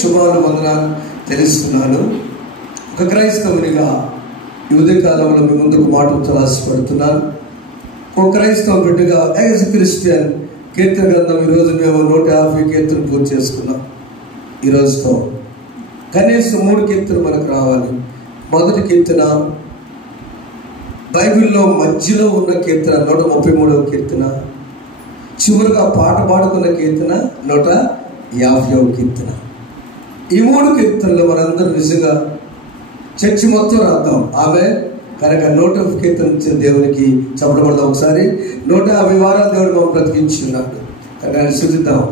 శుభాలు వందనాలు తెలుస్తున్నాను. ఒక క్రైస్తవునిగా ఈ ఉదయకాలంలో మీ ముందుకు మాటలతో ఆశపడుతున్నాను. ఒక క్రైస్తవ బిడ్డగా యాజ్ క్రిస్టియన్ కీర్తన గ్రంథం ఈరోజు మేము 150 కీర్తనలు పూర్తి చేసుకున్నాం. ఈరోజుతో కనీసం 3 కీర్తనలు మనకు రావాలి. మొదటి కీర్తన బైబిల్లో మధ్యలో ఉన్న కీర్తన 133వ కీర్తన, చివరిగా పాట పాడుకున్న కీర్తన 150వ కీర్తన. ఈ 3 కీర్తనలు మనందరూ నిజంగా చర్చి మొత్తం రాద్దాం. ఆమె కనుక 150 కీర్తన దేవునికి చెప్పబడదాం. ఒకసారి 150 వారాలు దేవుడు మనం బ్రతికించి ఉన్నాడు కనుక ఆయన స్థుతిద్దాం.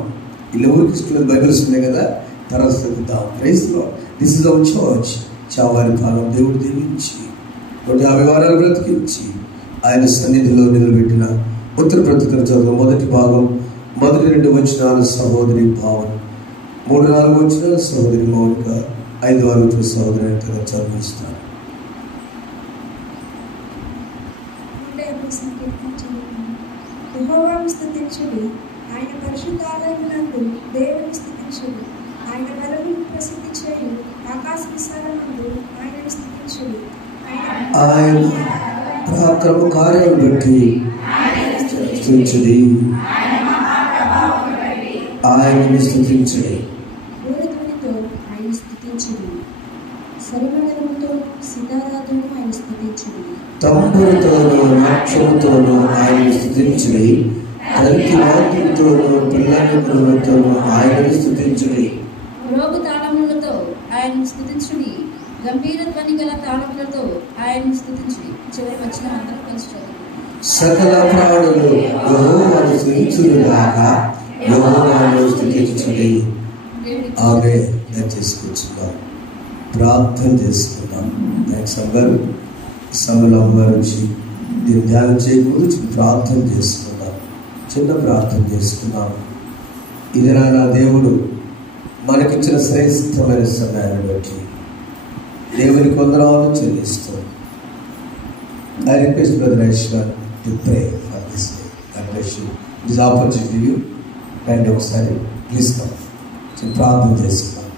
ఇల్లు ఊరికి బైబిల్స్ ఉన్నాయి కదా, తర్వాత స్థుతిద్దాం. Praise lord. This is our church. చావారి కాలం దేవుడు దీవించి 150 వారాలు బ్రతికించి ఆయన సన్నిధిలో నిలబెట్టిన ఉత్తర ప్రతికర చదువు మొదటి భాగం మొదటి 2 వచనాలు సహోదరి భావన, 3-4 వచనాలు సహోదరి మౌనిక, 5-6 వచనాలు సహోదరి అంతగా చదివిస్తాను. యెహోవాను స్తుతించుడి, ఆయన పరిశుద్ధాలయమునందు దేవుని స్తుతించుడి, ఆయన వెలుగును ప్రసిద్ధి చేయు ఆకాశ విశాలమందు ఆయనను స్తుతించుడి, ఆయన పరాక్రమ కార్యాలను బట్టి స్తుతించుడి, ఆయనను స్తుతించుడి. బూరధ్వనితో ఆయన స్తుతించుడి, సరిమండలముతో సితారాతోను ఆయన స్తుతించుడి, తంబురతోనూ నాట్యముతోనూ ఆయనను స్తుతించుడి, తంతి వాద్యంతోనూ పిల్లలతోనూ ఆయనను స్తుతించుడి. రోగు తాళములతో ఆయనను స్తుతించుడి, గంభీర ధ్వని గల తాళములతో ఆయనను స్తుతించుడి. చివరి వచ్చిన అందరూ పంచుతారు. సకల ప్రాణులు యెహోవాను స్తుతించుగాక, యెహోవాను స్తుతించుడి. ఆమె చేసుకుంటున్నాం, ప్రార్థన చేసుకున్నాం. సంగారు సమయంలో అమ్మగారు వచ్చి దీన్ని ధ్యానం చేయకూడదు, ప్రార్థన చేసుకున్నాం, చిన్న ప్రార్థన చేసుకున్నాం. ఇది నా దేవుడు మనకిచ్చిన శ్రేష్టమైన సమయాన్ని బట్టి దేవునికి వందనాలు చెల్లిస్తూ I request Brother Aishwar to pray for this day. God bless you. This opportunity you and ఒకసారి ప్లీజ్ కమ్ ప్రార్థన చేసుకున్నాం.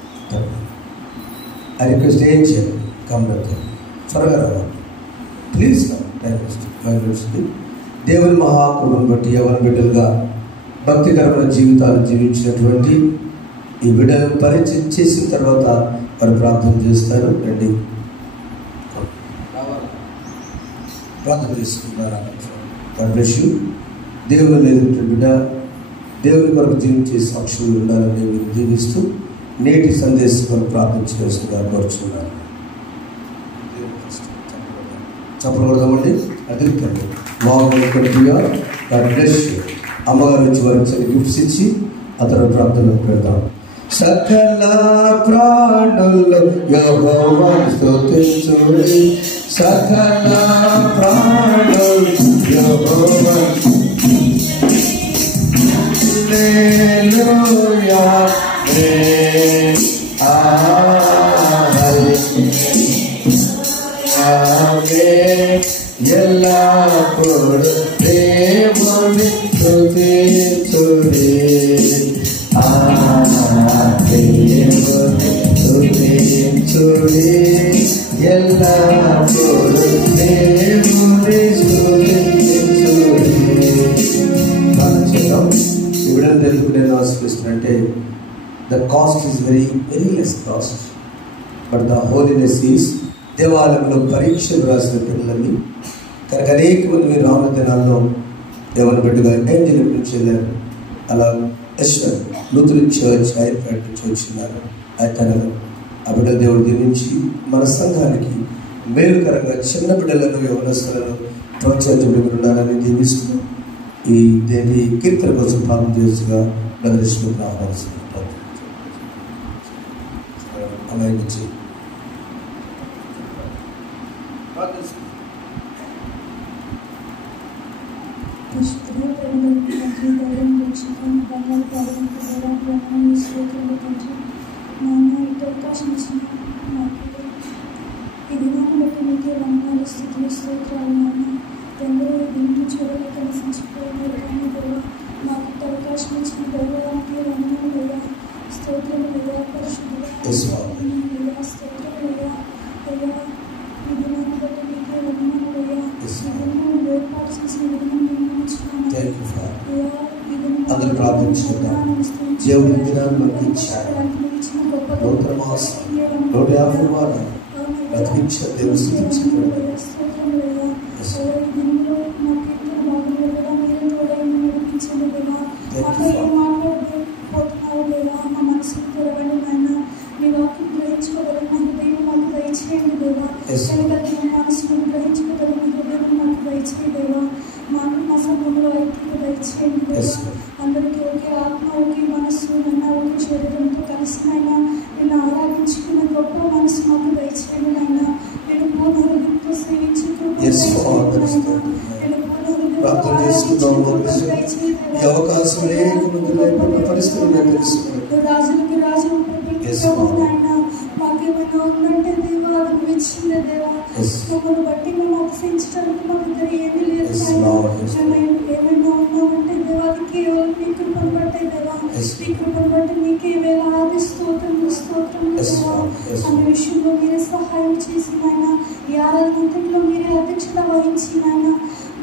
I request Angel come brother త్వరగా రావాలి, ప్లీజ్ కమ్. దేవుని మహాకృపను బట్టి ఎవరి బిడ్డలుగా భక్తికరమైన జీవితాలు జీవించినటువంటి ఈ బిడ్డలను పరిచయం చేసిన తర్వాత వారు ప్రార్థన చేస్తారు. రండి ప్రార్థన చేసుకుంటారా? God bless you. దేవుని ఎదుటి బిడ్డ దేవుని కొరకు జీవించే సాక్షులు ఉండాలని మీరు జీవిస్తూ నేటి సందేశం కొరకు ప్రార్థన చేస్తున్నారు కోరుచున్నారు. చెప్పకూడదామండి, అదిరికండి బాగుంటుంది. God bless you. అమ్మగారు వచ్చి వారికి గిఫ్ట్స్ ఇచ్చి అతను ప్రార్థన పెడతాం. సకల ప్రాణులు యెహోవాను స్తుతించుడి, సకల ప్రాణులు యెహోవాను హల్లెలూయా ఎల్లప్పుడు దేవుని స్తుతించుడి, స్తుతించుడి, ఎల్లప్పుడు దేవుని స్తుతించుడి. ఇవిడని తెలుసుకునే ఆశిస్తుంటే the cost is very very less cost, but the holiness is. దేవాలయంలో పరీక్షలు రాసిన పిల్లలని కనుక అనేక మంది మీరు రానున్న దినాల్లో దేవుని బిడ్డగా ఏంజల్ నుంచి వెళ్ళారు. అలా లూథరన్ చర్చ్ హైదరాబాద్ నుంచి వచ్చినారు. అయితే ఆ బిడ్డల దేవుడు దీవించి మన సంఘానికి మేలుకరంగా చిన్న బిడ్డలను యవనస్తులను ప్రోత్సహించబడి ఉండాలని దీవిస్తూ ఈ దేని కీర్తన కోసం ప్రార్థన చేస్తుగా ప్రదర్శనకు ఆహ్వానిస్తున్నారు. అమ్మాయి నుంచి అవకాశం ఇచ్చిన ఈ దినాన్ని బట్టి మీకే వందనాలు, స్తుతులు, స్తోత్రాలు. నాన్న తండ్రి, దీన్ని చూడలేక నశించిపోయారు కానీ దేవా మాకు అవకాశం ఇచ్చిన దేవానికి వందనాలు లేదా స్తోత్రం లేదా పరిశుద్ధుల Yes, Lord. Thank you, Father. అందరూ ప్రార్థించుకుందాం. దేవుని దినాన్ని మనకి ఇచ్చారు. నూతన మాసం 150 వారాలు బతికించారు. దేవుని స్తుతించుకోండి. అందరికీ ఒకే ఆత్మ, ఒకే మనస్సు, ఒకే శరీరంతో కలిసి నాయన నిన్ను ఆరాధించుకున్న గొప్ప మనసు మాకు దయచేయండి నాయన. నేను పూర్ణ హృదయంతో ప్రార్థన చేసుకుందాం. ఈ అవకాశం లేకుండా పరిస్థితులు రాజులకి రాజు నాయన మాకేమైనా ఉందంటే దేవా అది నువ్వు ఇచ్చిందే దేవా. మమ్మల్ని బట్టి మేము అతిశయించడానికి మా దగ్గర ఏమీ లేదు. ఏమైనా ఉన్నామంటే దేవా అది కేవలం మీ కృపను బట్టే దేవా. మీ కృపను బట్టి మీకే వేలాది స్తోత్రములు దేవా. అన్న విషయంలో మీరే సహాయం చేసి నాయన ఈ ఆరాధనంతట్లో మీరే అధ్యక్షత వహించి నాయన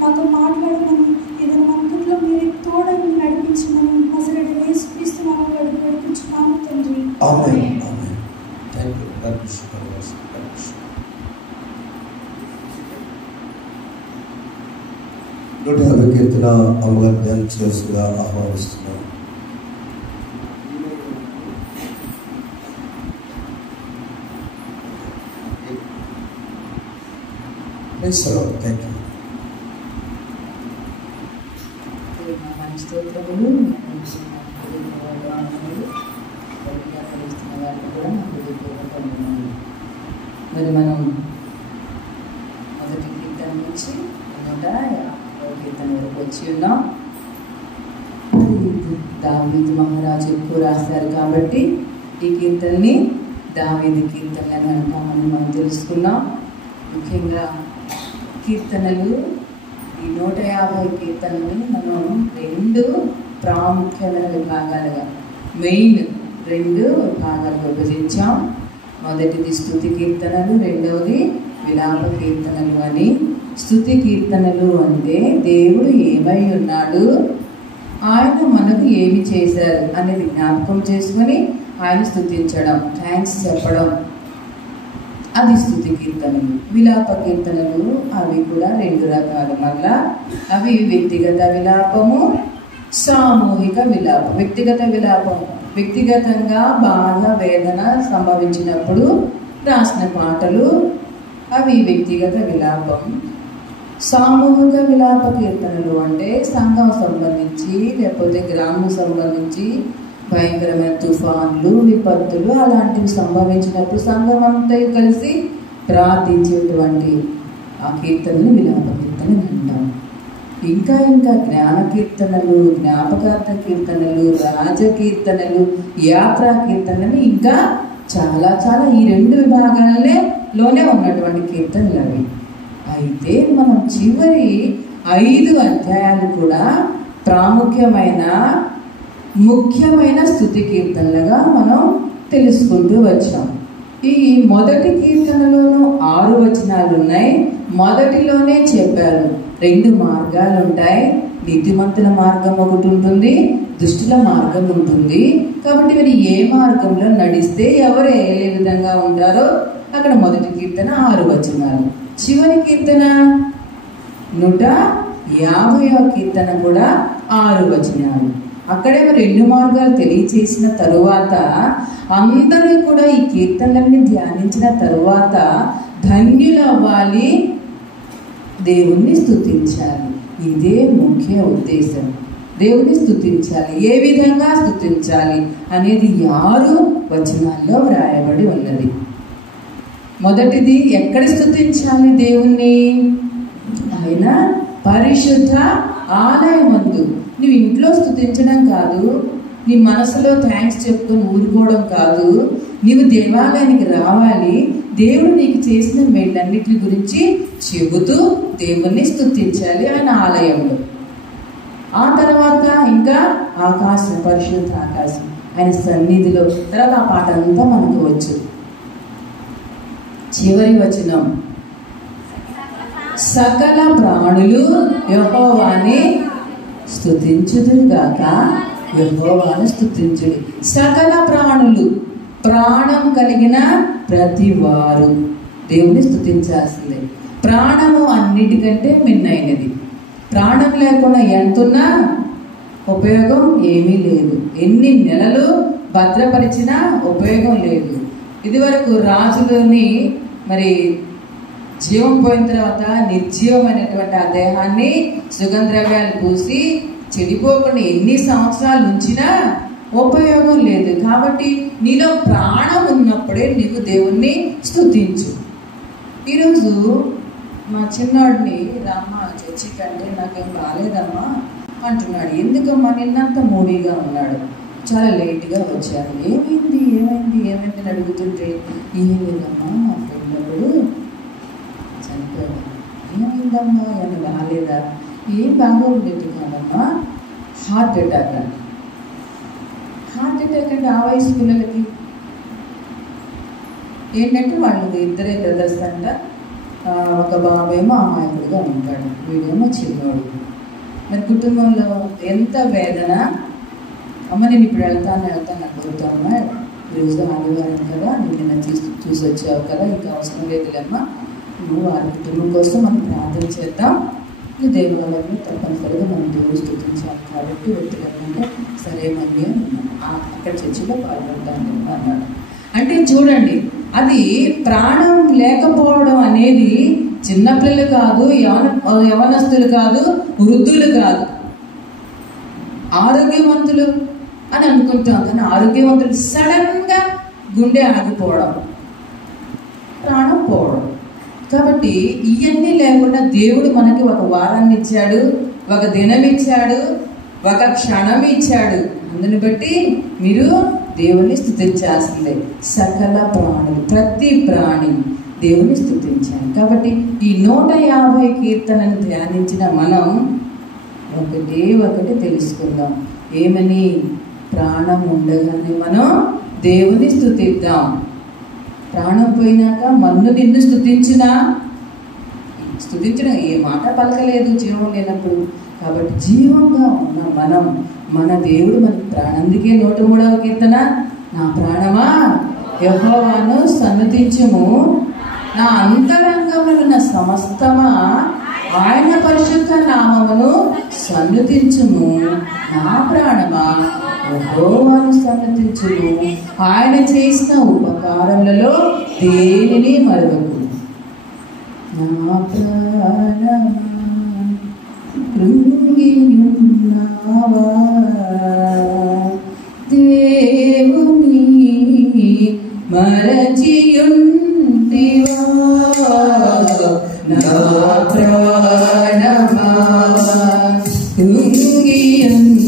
మాతో మాట్లాడమని ఏదైనా అంతట్లో మీరే తోడని నడిపించమని నజరేయుడైన యేసుక్రీస్తు నామములో అడిగి వేడుకుంటున్నాము తండ్రి. ఆమేన్. నూట 50 కీర్తన అమ్మగారు ధ్యానం చేస్తుగా ఆహ్వానిస్తున్నాం. Thank you. స్తోత్రములు మరి మనం మొదటి కీర్తన నుంచి 150 కీర్తన వరకు వచ్చి ఉన్నాం. దావీదు మహారాజు ఎక్కువ రాశారు కాబట్టి ఈ కీర్తనని దావీదు కీర్తనలు అంటామని మనం తెలుసుకున్నాం. ముఖ్యంగా కీర్తనలు ఈ 150 కీర్తనలని మనం 2 ప్రాముఖ్యమైన విభాగాలుగా మెయిన్ 2 భాగాలుగా విభజించాం. మొదటిది స్తుతి కీర్తనలు, రెండవది విలాప కీర్తనలు అని. స్తుతి కీర్తనలు అంటే దేవుడు ఏమై ఉన్నాడు, ఆయన మనకు ఏమి చేశారు అనేది జ్ఞాపకం చేసుకొని ఆయన స్తుతించడం, థ్యాంక్స్ చెప్పడం, అది స్తుతి కీర్తనలు. విలాప కీర్తనలు అవి కూడా 2 రకాలు. మళ్ళా అవి వ్యక్తిగత విలాపము, సామూహిక విలాపం. వ్యక్తిగత విలాపం వ్యక్తిగతంగా బాధ వేదన సంభవించినప్పుడు రాసిన పాటలు, అవి వ్యక్తిగత విలాపం. సామూహిక విలాప కీర్తనలు అంటే సంఘం సంబంధించి లేకపోతే గ్రామం సంబంధించి భయంకరమైన తుఫాన్లు, విపత్తులు అలాంటివి సంభవించినప్పుడు సంఘం అంతా కలిసి ప్రార్థించేటువంటి ఆ కీర్తనలు విలాప కీర్తనలు అంటాం. ఇంకా జ్ఞాన కీర్తనలు, జ్ఞాపకార్థ కీర్తనలు, రాజకీర్తనలు, యాత్రా కీర్తనలు, ఇంకా చాలా ఈ 2 విభాగాలలోనే ఉన్నటువంటి కీర్తనలు అవి. అయితే మనం చివరి 5 అధ్యాయాలు కూడా ముఖ్యమైన స్తుతి కీర్తనలుగా మనం తెలుసుకుంటూ వచ్చాం. ఈ మొదటి కీర్తనలోనూ 6 వచనాలు ఉన్నాయి. మొదటిలోనే చెప్పారు 2 మార్గాలు ఉంటాయి. నీతిమంతుల మార్గం ఒకటి ఉంటుంది, దుష్టుల మార్గం ఉంటుంది. కాబట్టి మీరు ఏ మార్గంలో నడిస్తే ఎవరు ఏ విధంగా ఉంటారో అక్కడ మొదటి కీర్తన 6 వచనాలు. చివరి కీర్తన 150వ కీర్తన కూడా 6 వచనాలు. అక్కడే మరి 2 మార్గాలు తెలియచేసిన తరువాత అందరూ కూడా ఈ కీర్తనలన్నీ ధ్యానించిన తరువాత ధన్యులు అవ్వాలి, దేవుణ్ణి స్తుతించాలి. ఇదే ముఖ్య ఉద్దేశం. దేవుని స్తుతించాలి. ఏ విధంగా స్తుతించాలి అనేది 6 వచనాల్లో వ్రాయబడి ఉన్నది. మొదటిది ఎక్కడ స్తుతించాలి దేవుణ్ణి? ఆయన పరిశుద్ధ ఆలయమందు. నువ్వు ఇంట్లో స్తుతించడం కాదు, నీ మనసులో థ్యాంక్స్ చెప్పుకొని ఊరుకోవడం కాదు. నీవు దేవాలయానికి రావాలి, దేవుడు నీకు చేసిన మేళ్ళన్నిటి గురించి చెబుతూ దేవుణ్ణి స్తుతించాలి ఆయన ఆలయంలో. ఆ తర్వాత ఇంకా ఆకాశం, పరిశుద్ధ ఆకాశం. ఆయన సన్నిధిలో. తర్వాత ఆ పాట అంతా మనకు వచ్చు. చివరి వచనం, సకల ప్రాణులు యెహోవాని స్తుతించుదురుగాక. యెహోవాను స్తుతించుడి. సకల ప్రాణులు, ప్రాణం కలిగిన ప్రతి వారు దేవుని స్తుతించాల్సిందే. ప్రాణము అన్నిటికంటే మిన్నైనది. ప్రాణం లేకుండా ఎంతున్నా ఉపయోగం ఏమీ లేదు. ఎన్ని నెలలు భద్రపరిచినా ఉపయోగం లేదు. ఇదివరకు రాజులోని మరి జీవం పోయిన తర్వాత నిర్జీవమైనటువంటి ఆ దేహాన్ని సుగంధద్రవ్యాలు పూసి చెడిపోకుండా ఎన్ని సంవత్సరాలు ఉంచినా ఉపయోగం లేదు. కాబట్టి నీలో ప్రాణం ఉన్నప్పుడే నీవు దేవుణ్ణి స్తుతించు. ఈరోజు మా చిన్నవాడిని రామ్మ చర్చి కంటే నాకేం బాగాలేదమ్మా అంటున్నాడు. ఎందుకమ్మా? నిన్నంత మూడీగా ఉన్నాడు, చాలా లేట్గా వచ్చారు. ఏమైంది ఏమైంది ఏమైంది అని అడుగుతుంటే, ఏం లేదమ్మా మా ఫ్రెండ్ ఒకడు చనిపోయాడు. ఏమైందమ్మా? ఏమైనా బాగాలేదా? ఏం బాగోలేదు కాదమ్మా, హార్ట్ అటాక్ అంట. హార్ట్ అటాక్ అంటే ఆ వయసు పిల్లలకి ఏంటంటే వాళ్ళకి ఇద్దరే బ్రదర్స్ అంట. ఒక బాబేమో అమాయకుడిగా ఉంటాడు, వీడేమో చిన్నోడు. మరి కుటుంబంలో ఎంత వేదన. అమ్మ నేను ఇప్పుడు వెళ్తాను అడుగుతామా, ఈరోజు ఆదివారం కదా, నిన్న చూసి వచ్చావు కదా, ఇంకా అవసరం లేదులేమ్మా, నువ్వు వారి కుటుంబం కోసం మనం ప్రార్థన చేద్దాం, ఈ దేవాలయంలో తప్పనిసరిగా మనం దేవుడు స్తుతించాలి కాబట్టి వ్యక్తిగతంగా సరే మళ్ళీ అక్కడ చర్చిలో పాల్గొంటాను అన్నాడు. అంటే చూడండి, అది ప్రాణం లేకపోవడం అనేది చిన్నపిల్లలు కాదు, యవనస్తులు కాదు, వృద్ధులు కాదు, ఆరోగ్యవంతులు అని అనుకుంటాం. కానీ ఆరోగ్యవంతులు సడన్ గా గుండె ఆగిపోవడం, ప్రాణం పోవడం. కాబట్టి ఇవన్నీ లేకుండా దేవుడు మనకి ఒక వారాన్ని ఇచ్చాడు, ఒక దినం ఇచ్చాడు, ఒక క్షణం ఇచ్చాడు. అందుని బట్టి మీరు దేవుని స్తుతించాల్సిందే. సకల ప్రాణులు, ప్రతి ప్రాణి దేవుని స్తుతించాలి. కాబట్టి ఈ 150 కీర్తనను ధ్యానించిన మనం ఒకటి తెలుసుకుందాం. ఏమని? ప్రాణం ఉండగానే మనం దేవుని స్తుతిద్దాం. ప్రాణం పోయినాక మన్ను నిన్ను స్తుతించిన ఏ మాట పలకలేదు జీవం లేనప్పుడు. కాబట్టి జీవంగా ఉన్న మనం, మన దేవుడు మనకి ప్రాణం. అందుకే 103వ కీర్తన, నా ప్రాణమా యెహోవాను సన్నుతించుము, నా అంతరంగమున సమస్తమా ఆయన పరిశుద్ధ నామమును సన్నుతించుము. నా ప్రాణమా యెహోవాను సన్నుతించుము, ఆయన చేసిన ఉపకారములలో దేనిని మరువకు. నా ప్రాణమా కృంగియున్నావా, దేవుని మరచియుంటివా. నా ప్రాణమా కృంగియున్నావా,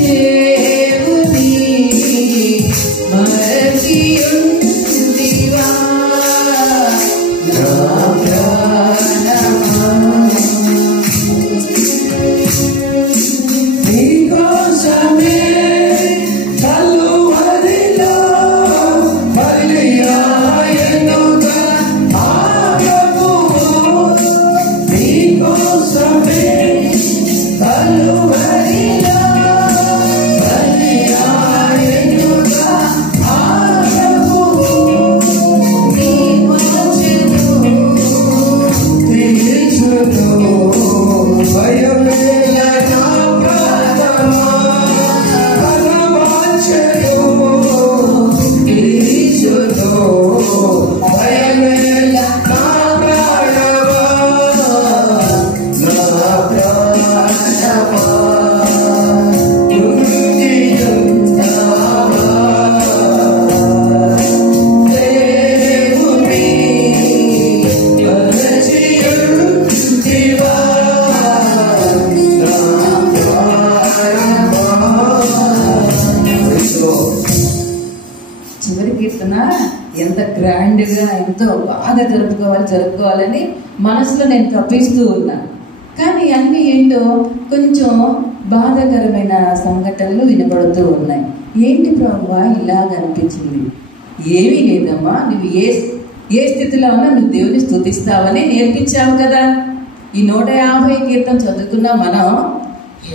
దేవుని మరచియుంటివా. నా ప్రాణమా నీకోసమే కలువరిలో బలియాయనుగా ఆగము. నీకోసమే కలువరిలో బలియాయనుగా ఆగము. నీ మోచెను తీర్చును, భయమేల నా ప్రాణమా, బలవాంఛను తీర్చును, భయమేల నా ప్రాణమా. నా ప్రాణమా కృంగియున్నావా, దేవుని మరచియుంటివా. నా ప్రాణమా. చివరి కీర్తన ఎంత గ్రాండ్ గా, ఎంతో బాగా జరుపుకోవాలని మనసులో నేను తప్పిస్తూ ఉన్నా. కానీ అన్ని ఏంటో కొంచెం బాధాకరమైన సంఘటనలు వినబడుతూ ఉన్నాయి. ఏంటి ప్రభువా ఇలాగ అనిపించింది? ఏమీ లేదమ్మా, నువ్వు ఏ స్థితిలో ఉన్నా నువ్వు దేవుని స్తుతిస్తావని నేర్పించావు కదా. ఈ 150 కీర్తన చదువుకున్నా మనం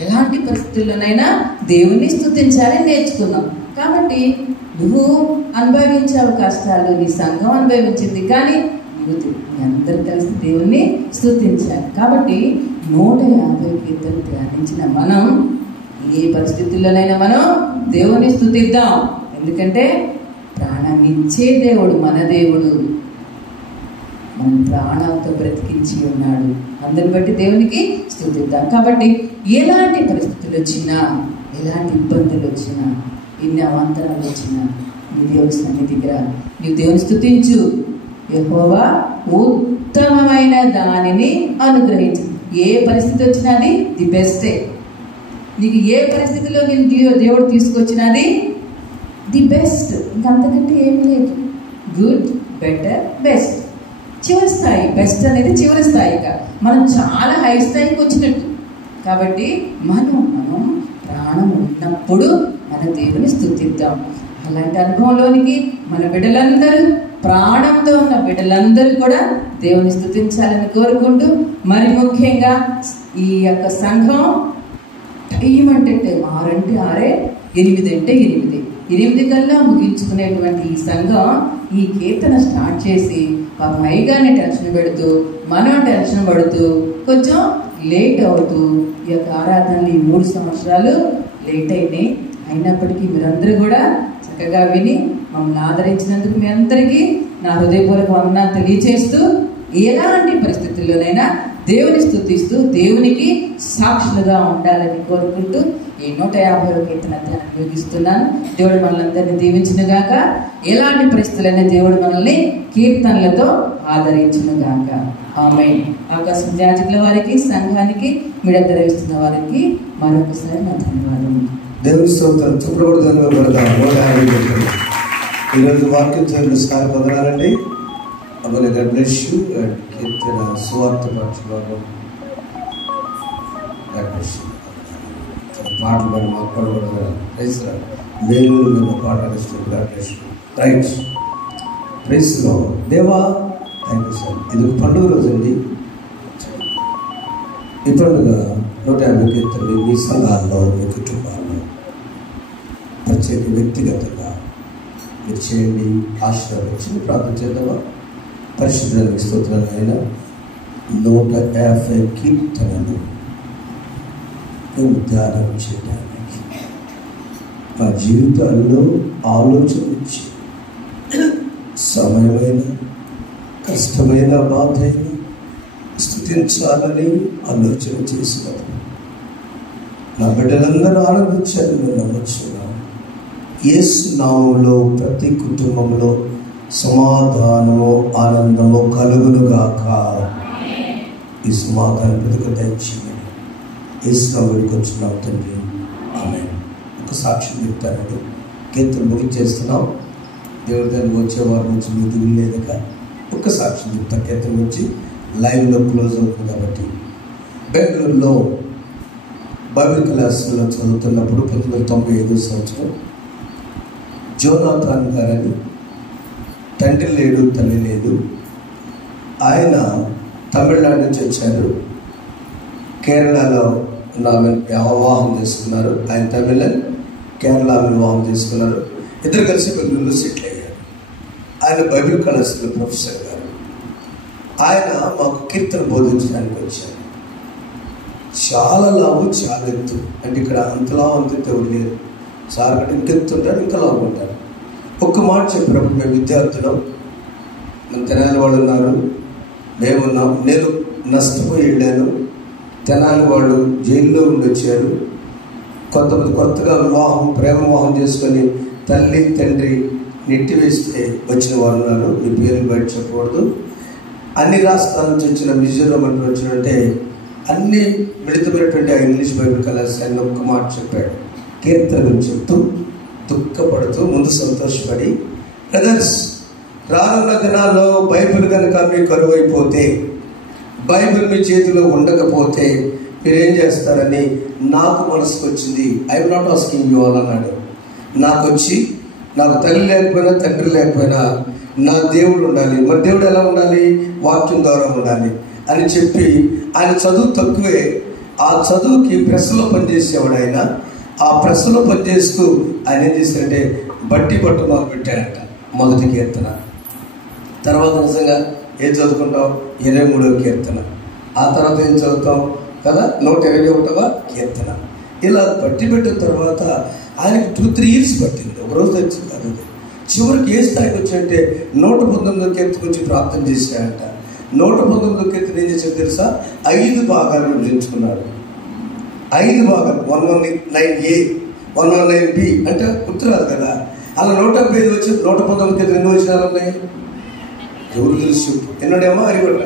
ఎలాంటి పరిస్థితుల్లోనైనా దేవుని స్తుతించాలని నేర్చుకున్నాం. కాబట్టి నువ్వు అనుభవించావు కష్టాలు, నీ సంఘం అనుభవించింది, కానీ నువ్వు అందరూ కలిసి దేవుణ్ణి స్తుతించాలి. కాబట్టి 150 కీర్తన ధ్యానించిన మనం ఏ పరిస్థితుల్లోనైనా మనం దేవుని స్తుతిద్దాం. ఎందుకంటే ప్రాణాన్ని ఇచ్చే దేవుడు మన దేవుడు, మన ప్రాణాలతో బ్రతికించి ఉన్నాడు. అందరిని బట్టి దేవునికి స్తుతిద్దాం. కాబట్టి ఎలాంటి పరిస్థితులు వచ్చినా, ఎలాంటి ఇబ్బందులు వచ్చినా, ఎన్ని అవాంతరాలు వచ్చినా నీ దేవుని సన్నిధికి రా, నీవు దేవుని స్తుతించు. యెహోవా ఉత్తమమైన దానిని అనుగ్రహించు. ఏ పరిస్థితి వచ్చినది ది బెస్టే. నీకు ఏ పరిస్థితిలో నేను దేవుడు తీసుకొచ్చినది ది బెస్ట్. ఇంకంతకంటే ఏమి లేదు. Good, better, best. చివరి స్థాయి. బెస్ట్ అనేది చివరి స్థాయిగా. మనం చాలా హై స్థాయికి వచ్చినట్టు. కాబట్టి మనం ప్రాణం ఉన్నప్పుడు మన దేవుని స్తుతిద్దాం. అలాంటి అనుభవంలోనికి మన బిడ్డలందరూ, ప్రాణంతో ఉన్న బిడ్డలందరూ కూడా దేవుని స్తుతించాలని కోరుకుంటూ, మరి ముఖ్యంగా ఈ యొక్క సంఘం టైం అంటే 6 అంటే 6, 8 అంటే 8 కల్లా ముగించుకునేటువంటి ఈ సంఘం ఈ కీర్తన స్టార్ట్ చేసి పైగానే టెన్షన్ పెడుతూ, మనం టెన్షన్ పడుతూ, కొంచెం లేట్ అవుతూ ఈ యొక్క ఆరాధనలు ఈ 3 సంవత్సరాలు లేట్ అయినాయి. అయినప్పటికీ మీరందరూ కూడా చక్కగా విని మమ్మల్ని ఆదరించినందుకు మీ అందరికీ నా హృదయపూర్వక వందనాలు తెలియజేస్తూ, ఎలాంటి పరిస్థితుల్లోనైనా దేవుని స్తుతిస్తూ దేవునికి సాక్షులుగా ఉండాలని కోరుకుంటూ ఈ 150వ కీర్తన ధ్యానం ముగిస్తున్నాను. దేవుడు మనల్ని దీవించును గాక. ఎలాంటి పరిస్థితులైనా దేవుడు మనల్ని కీర్తనలతో ఆదరించును గాక. ఆమేన్. ఆకాశం యాజకుల వారికి, సంఘానికి, మీడియా ఇస్తున్న వారికి మరొకసారి నా ధన్యవాదాలు. దేవుని స్తోత్రం. ఈరోజు వాక్యం చేయడం స్కార్ పొందనాలండి. అందులో God bless you. కీర్తన సువార్త పక్షులను పాటలు పడి మాట్లాడకూడదు. నేను నిన్న పాటలు రైట్ ప్రైస్లో దేవా థ్యాంక్ యూ సార్. ఇది ఒక పండుగ రోజు అండి. ఈ పండుగ 150 కీర్తనలు మీ సంఘాల్లో, మీ కుటుంబాల్లో ప్రత్యేక వ్యక్తిగతంగా మీరు చేయండి, ఆశీర్వదించి ప్రార్థన చేద్దామా? పరిశుద్ధానికి స్తోత్రాలు. అయినా 150 కీర్తనలు ధ్యానం చేయడానికి మా జీవితాల్లో ఆలోచన ఇచ్చి, సమయమైన కష్టమైన బాధ అయినా స్తుతించాలని ఆలోచన చేసినప్పుడు నా బిడ్డలందరూ ఆనందించాలని నేను నమ్మొచ్చున్నాను. యేసు నామములో ప్రతి కుటుంబంలో సమాధానము, ఆనందము కలుగునుగాక. ఈ సమాధానం వెనుక దయచేయండి. యేసు నామములోకి వచ్చినాం తండ్రి. ఆమేన్. ఒక సాక్ష్యం చెప్తానండి. కీర్తన ముగించేస్తున్నాం. దేవుడి దగ్గరికి వచ్చేవారి నుంచి మీ దిగులు లేదుగా ఒక్క సాక్ష్యం చెప్తా. కీర్తన నుంచి లైవ్లో క్లోజ్ అవుతుంది కాబట్టి, బెంగళూరులో బైబిల్ క్లాసులో చదువుతున్నప్పుడు 1995 సంవత్సరం జోనాథన్ గారని, తండ్రి లేడు తల్లి లేదు, ఆయన తమిళనాడు నుంచి వచ్చారు. కేరళలో ఆమె వివాహం చేసుకున్నారు. ఆయన తమిళన్, కేరళ వివాహం చేసుకున్నారు. ఇద్దరు కలిసి బెంగళూరులో సెటిల్ అయ్యారు. ఆయన బైబిల్ కళాశాల ప్రొఫెసర్ గారు. ఆయన మాకు కీర్తన బోధించడానికి వచ్చారు. చాలా లావు, చాలా ఎత్తు. అంటే ఇక్కడ అంతలా అంతే ఎవరు లేరు. చాలా కంటే ఇంకెత్తుంటారు, ఇంకా లావు ఉంటారు. ఒక్క మాట చెప్పినప్పుడు మేము విద్యార్థులం, మేము తెనాలి వాళ్ళు ఉన్నారు, మేమున్నాం. నేను నష్టపోయి వెళ్ళాను. తెనాలి వాళ్ళు జైల్లో ఉండి వచ్చారు. కొంతమంది కొత్తగా ప్రేమ వివాహం చేసుకొని తల్లి తండ్రి నెట్టివేస్తే వచ్చిన వాళ్ళు ఉన్నారు. మీ పేర్లు బయట చెప్పకూడదు. అన్ని రాష్ట్రాల నుంచి వచ్చిన మిజోరాం అంటే వచ్చినంటే అన్ని మిళితమైనటువంటి ఆ ఇంగ్లీష్ బైబిల్ కళాశాలని ఒక్క మాట చెప్పాడు. కీర్తన గురించి చెప్తూ దుఃఖపడుతూ ముందు సంతోషపడి, బ్రదర్స్ రానున్న దినాల్లో బైబిల్ కనుక మీ కరువైపోతే, బైబిల్ మీ చేతిలో ఉండకపోతే మీరేం చేస్తారని నాకు మనసుకు వచ్చింది. I'm not asking you all అన్నాడు. నాకు వచ్చి నాకు తల్లి లేకపోయినా తండ్రి లేకపోయినా నా దేవుడు ఉండాలి. మరి దేవుడు ఎలా ఉండాలి? వాక్యం ద్వారా ఉండాలి అని చెప్పి ఆయన చదువు తక్కువే, ఆ చదువుకి ప్రెస్లో పనిచేసేవాడు ఆయన. ఆ ప్రెస్లో పనిచేస్తూ ఆయన ఏం చేశాడంటే బట్టి పట్టు మాకు పెట్టాడంట మొదటి కీర్తన. తర్వాత నిజంగా ఏం చదువుకుంటాం? 23వ కీర్తన. ఆ తర్వాత ఏం చదువుతాం కదా? 121వ కీర్తన. ఇలా బట్టి పెట్టిన తర్వాత ఆయనకి 2-3 years పట్టింది. ఒకరోజు వచ్చింది కాదు. చివరికి ఏ స్థాయికి వచ్చాయంటే 119వ కీర్తన గురించి ప్రార్థన చేశాడంట. 119వ కీర్తన ఏం చేశాడు తెలుసా? 5 భాగాలు విభజించుకున్నాడు. 5 భాగాలు, 119A 119B అంటే గుర్తురాదు కదా. అలా 175 వచ్చి 119వ కీర్తన ఎన్ని వచనాలు ఉన్నాయి? ఎవరు తెలుసు? ఎన్నోడేమో అది కూడా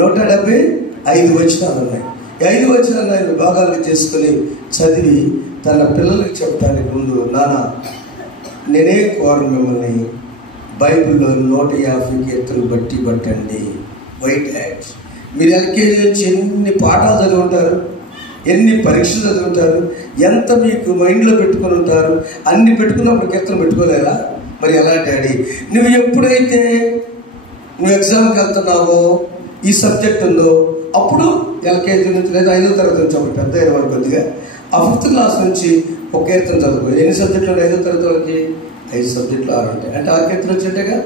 175 వచనాలు ఉన్నాయి. 5 వచనాలు ఆయన భాగాలుగా చేసుకుని చదివి తన పిల్లలకి చెప్పడానికి ముందు, నాన్న నేనే కోరను మిమ్మల్ని, బైబిల్లో 150 కీర్తనలు బట్టి పట్టండి. White hats. మీరు ఎల్కేజీ నుంచి ఎన్ని పాఠాలు చదివి ఉంటారు, ఎన్ని పరీక్షలు చదివి ఉంటారు, ఎంత మీకు మైండ్లో పెట్టుకుని ఉంటారు. అన్ని పెట్టుకున్నప్పుడు కీర్తన పెట్టుకోలేరా? మరి ఎలా డాడీ? నువ్వు ఎప్పుడైతే నువ్వు ఎగ్జామ్కి వెళ్తున్నావో, ఈ సబ్జెక్ట్ ఉందో, అప్పుడు ఎల్కేజీ నుంచి లేదా 5వ తరగతి నుంచి ఒకటి పెద్ద అయిన వాళ్ళు కొద్దిగా ఆ 5th క్లాస్ నుంచి ఒక కీర్తన చదువుకో. ఎన్ని సబ్జెక్టులు? 5వ తరగతి వాళ్ళకి 5 సబ్జెక్టులు 6 ఉంటాయి. అంటే 6 కీర్తనలు వచ్చేటగా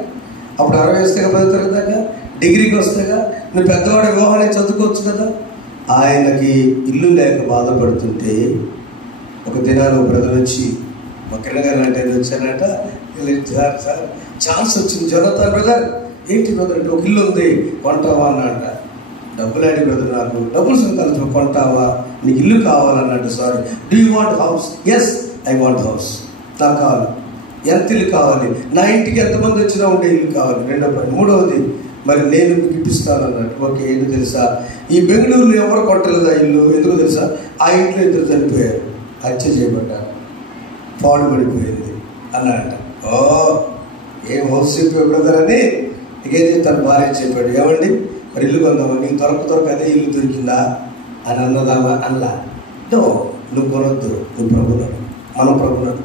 అప్పుడు 60 వస్తాయిగా 10వ తరగతి దాకా. డిగ్రీకి వస్తాయిగా. నువ్వు పెద్దవాడి వివాహాన్ని చదువుకోవచ్చు కదా. ఆయనకి ఇల్లు లేక బాధపడుతుంటే ఒక దినాలు బ్రదర్ వచ్చి మా కిరణ్ గారు అంటే వచ్చానంట. సార్ ఛాన్స్ వచ్చింది జోనాథన్ బ్రదర్. ఏంటి బ్రదర్ అంటే ఒక ఇల్లు ఉంది కొంటావా అన్నట. డబ్బులు ఆడి బ్రదర్, నాకు డబ్బులు సంకల్పం కొంటావా, నీకు ఇల్లు కావాలన్నట్టు. Sorry, do you want house? Yes I want house. నాకు కావాలి. ఎంత ఇల్లు కావాలి? నా ఇంటికి ఎంతమంది వచ్చినా ఉండే ఇల్లు కావాలి. 2వ పాయింట్. 3వది మరి నేను మీకు ఇప్పిస్తాను అన్నట్టు. ఓకే, ఏంటో తెలుసా, ఈ బెంగళూరులో ఎవరు కొట్టలేదు ఆ ఇల్లు. ఎందుకు తెలుసా? ఆ ఇంట్లో 2 చనిపోయారు, హత్య చేయబడ్డారు, పాడుపడిపోయింది అన్నట్ట. ఓ ఏం హౌస్ చెప్పే బ్రదర్ అని ఇకేం చెప్తాను. భార్య చెప్పాడు, ఏమండి మరి ఇల్లు కొందామా, నీకు దొరక అదే ఇల్లు దొరికిందా అని అన్నదామా? అల్లా నువ్వు కొనొద్దు, నువ్వు ప్రభునాడు, మనం ప్రభునాడు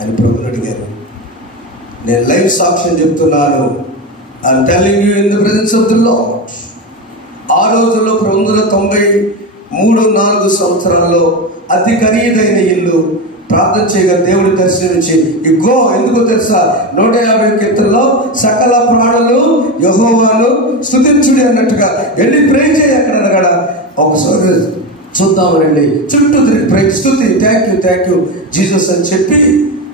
అని ప్రభుని అడిగారు. నేను లైవ్ సాక్ష్యం చెప్తున్నాను. I'm telling you in the presence of the lord. ఆ రోజుల్లో 1993-4 సంవత్సరాల్లో అతి ఖరీదైన ఇల్లు ప్రార్థన చేయగా దేవుడి దర్శనమిచ్చి ఇగో, ఎందుకో తెలుసా, 150 కీర్తనలో సకల ప్రాణులు యెహోవాను స్తుతించుడి అన్నట్టుగా వెళ్ళి ప్రే చేయి అక్కడ అనగా ఒకసారి చూద్దాం రండి. చుట్టూ తిరిగి ప్రే, స్తుతి, థ్యాంక్ యూ జీసస్ అని చెప్పి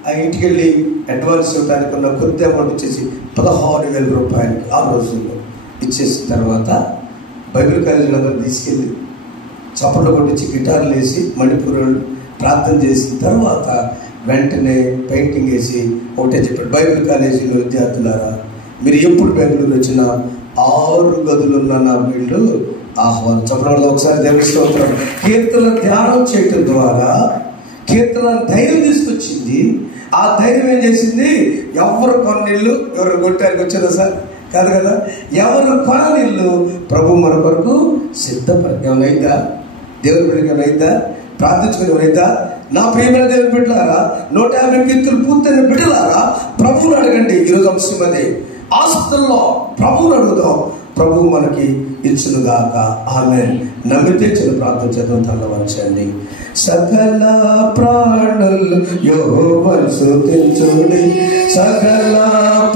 ఆ ఇంటికి వెళ్ళి అడ్వాన్స్ ఇవ్వడానికి ఉన్న కొద్ది అమౌంట్ ఇచ్చేసి 16,000 రూపాయలకి ఆ రోజుల్లో ఇచ్చేసిన తర్వాత బైబిల్ కాలేజీలో అందరూ తీసుకెళ్ళి చప్పట్లు కొట్టించి గిటార్లు వేసి మణిపూర్ ప్రార్థన చేసిన తర్వాత వెంటనే పెయింటింగ్ వేసి ఒకటే చెప్పాడు, బైబిల్ కాలేజీలో విద్యార్థులారా, మీరు ఎప్పుడు బెంగళూరు వచ్చినా 6 గదులున్న నా వీళ్ళు ఆహ్వానం. చప్పట్లో ఒకసారి దేవుని స్తోత్రం. కీర్తన ధ్యానం చేయటం ద్వారా కీర్తన ధైర్యం తీసుకొచ్చింది. ఆ ధైర్యం ఏం చేసింది? ఎవరు కొన్నిళ్ళు ఎవరు కొట్టానికి వచ్చారా సార్? కాదు కదా. ఎవరు కొననిళ్ళు ప్రభు మన కొరకు సిద్ధపడి. ఏమైందా? దేవుని బిడ్డకి ఏమైందా? ప్రార్థించుకుని ఏమైందా? నా ప్రియమైన దేవుని బిడ్డలారా, 150 కీర్తనలు పూర్తయిన బిడ్డలారా, ప్రభువుని అడగండి. ఈరోజు అంశం అదే. ఆస్తుల్లో ప్రభువుని అడుగుదాం, ప్రభువు మనకి ఇచ్చునుగాక. ఆమేన్. నమ్మితే చిన్న ప్రార్థన చేద్దాం. తల వంచండి. సకల ప్రాణులు యెహోవాను స్తుతించుడి, సకల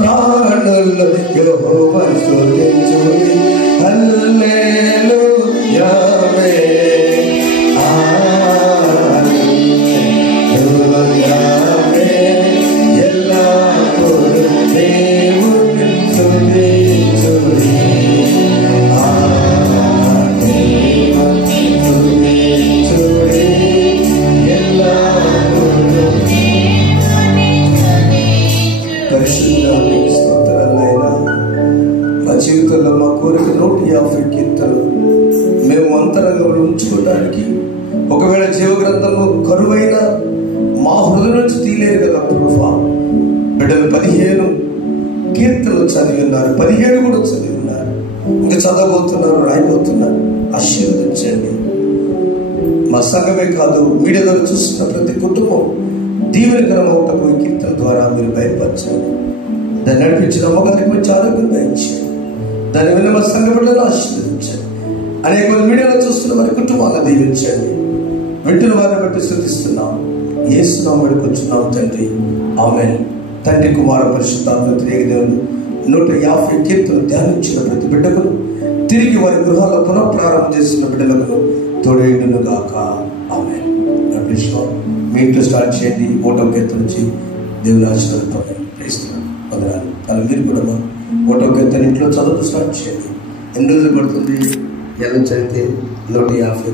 ప్రాణులు యెహోవాను స్తుతించుడి. హల్లెలూయా జీవితంలో మా కోరిక 150 కీర్తనలు మేము అంతరంగంలో ఉంచుకోవడానికి. ఒకవేళ జీవగ్రంథము కరువైన మా హృదయం నుంచి తీయలేరు కదా ప్రభా. బిడ్డలు 15 కీర్తనలు చదివి ఉన్నారు, 17 కూడా చదివి ఉన్నారు, ఇంకా చదవబోతున్నారు, రాయబోతున్నారు. ఆశీర్వదించండి. మా సంఘమే కాదు, మీడియా ద్వారా చూస్తున్న ప్రతి కుటుంబం దీవెనకరమవుటకు ఈ కీర్తన ద్వారా మీరు బయలుపరచండి. దాన్ని నడిపించిన అమ్మగారికి మంచి ఆరోగ్యం దయచేయండి. దాని వల్ల మా సంఘ బిడ్డలను ఆశీర్వదించండి. అనేక మంది మీడియాలో చూస్తున్న వారి కుటుంబాలను దీవించండి. వింటున్న వారిని బట్టి స్తుతిస్తున్నాం. యేసు నామములో కూర్చున్నాం తండ్రి, ఆమేన్. తండ్రి కుమార పరిశుద్ధాత్మ త్రియేక దేవుడు 150 కీర్తనలు ధ్యానించిన ప్రతి బిడ్డకు, తిరిగి వారి గృహాల్లో పునఃప్రారంభం చేస్తున్న బిడ్డలకు తోడేయుడును గాక. ఆమేన్. మీ ఇంట్లో స్టార్ట్ చేయండి. 1వ కీర్తన నుంచి దేవుని ఆశీర్వాదంతో ప్రేస్తున్నాను. వందనాలు. అలా మీరు కూడా 1వ కీర్తన ఇంట్లో చదువుతూ స్టార్ట్ చేయండి. ఎన్ని రోజులు పడుతుంది? ఎలా చదివితే 150